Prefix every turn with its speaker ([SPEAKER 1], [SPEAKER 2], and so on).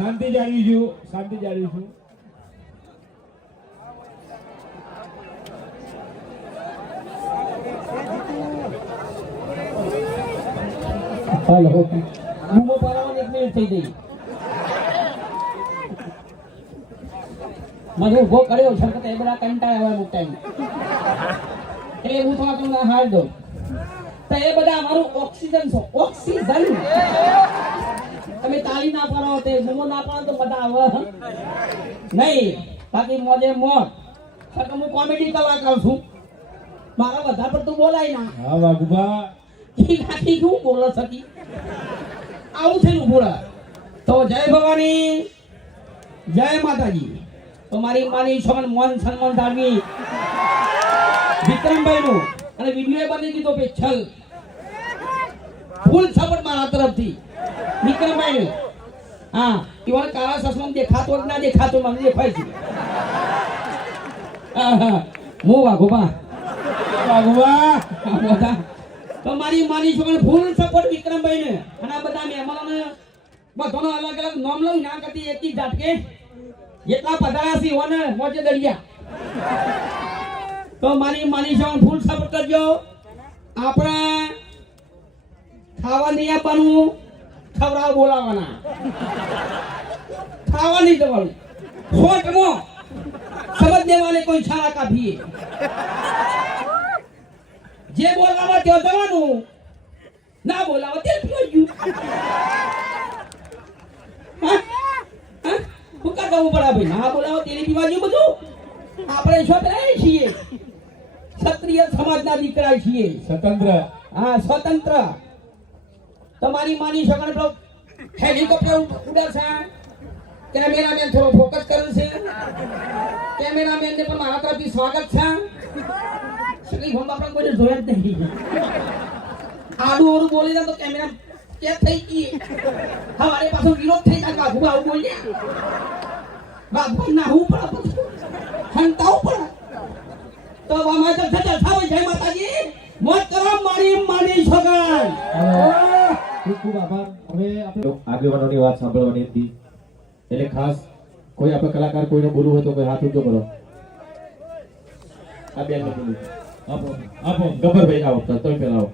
[SPEAKER 1] શાંતિ જાળવીશું શાંતિ જાળવીશું.
[SPEAKER 2] હાલો બૂમો કર્યો છે કે બધા હોય અમુક ટાઈમ એટલે હું થવા તમને હાર દઉં. તો એ બધા અમારું ઓક્સિજન છે. ઓક્સિજન. તમે તાળી ના પાડો તે બૂમો ના પાડો તો મજા આવે હં? નહીં બાકી મોજે મોજ. કારણ હું કોમેડી કલાકાર છું. મારા બધા પર તું બોલાય ના.
[SPEAKER 1] હા બાબુભા
[SPEAKER 2] કી નાખી શું બોલો સકી આવું થયેલું બોલા તો જય ભવાની. જય માતાજી. તો મારી માની છોકન મન સન્માન ધારવી વિક્રમભાઈ નું અને વીડિયો બની દીધો પે છલ ફૂલ સપોર્ટ મારા તરફથી. વિક્રમભાઈ હા ઇવન કાળા સસમાં દેખાતો જ ના દેખાતો મને દેખાય છે. હા વાઘોબા.
[SPEAKER 1] વાઘુબા
[SPEAKER 2] બધા તો મારી માની છોકરાને ફૂલ સપોર્ટ વિક્રમભાઈ ને અને આ બધા મહેમાનોને બધાનો અલગ અલગ નામ લઉં ના કરતી જાત કે જેટલા પધાર્યા છે એવાને મોજે દળિયા તો મારી માની છોકરાને ફૂલ સપોર્ટ કરજો. આપણે ખાવા નહીં આપવાનું ખવડાવ બોલાવવાના ખાવા નહીં જવાનું શોર્ટમાં સમજ દેવાને કોઈ છાણા કાપીએ. જે બોલાવા ત્યાં જવાનું ના બોલાવા તે પીવા ગયું હા? હા? શું કા કહું પડે ભાઈ ના બોલાવો તેની ગયું બધું? આપણે છોકરા છીએ. ક્ષત્રિય સમાજના દીકરા છીએ.
[SPEAKER 1] સ્વતંત્ર.
[SPEAKER 2] હા સ્વતંત્ર. તમારી માની છોકરાને તો હેલિકોપ્ટર ઉડાડશે. કેમેરામેન થોડો ફોકસ કરે છે. કેમેરામેન ને પણ મારા તરફથી સ્વાગત છે. સગી ભમ આપણે કોઈ જોયા જ નહીં. આડું ઓરું બોલી દે તો કેમેરા કે થઈ ગઈ. હવારે પાછો વિરોધ થઈ જાય. બાબુ આવું બોલી બાબુ ના હું પણ હંતાવું પણ. તો અમારે તો થતા થાવ જય માતાજી. મોત કરો મારી માની છોકરા
[SPEAKER 1] આગેવાનોની વાત સાંભળવાની હતી. એટલે ખાસ કોઈ આપણે કલાકાર કોઈને બોલવું હોય તો કોઈ હાથ ઊંચો કરો. આ બેન બોલું. આપો આપો, ગબ્બરભાઈ આવો તમે પહેલા આવો.